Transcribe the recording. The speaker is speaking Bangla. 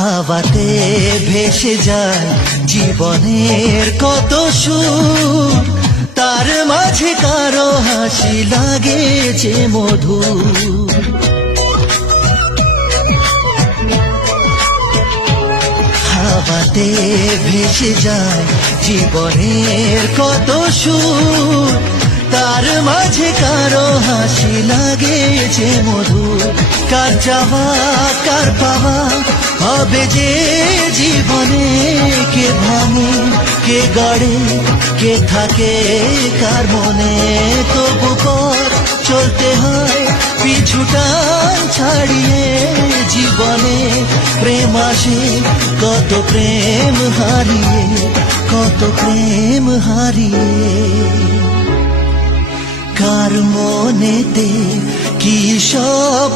হাওয়াতে ভেসে যায় জীবনের কত সুর, তার মাঝে কারো হাসি লাগে যে মধুর। হাওয়াতে ভেসে যায় জীবনের কত সুর, তার মাঝে কারো হাসি লাগে যে মধুর। কার যাওয়া কার পাওয়া হবে যে জীবনে, কে ভাঙে কে গড়ে কে থাকে কার মনে। তবু পথ চলতে হয় পিছুটান ছাড়িয়ে, জীবনে প্রেম আসে কত প্রেম হারিয়ে, কত প্রেম হারিয়ে। কার মনেতে কি সব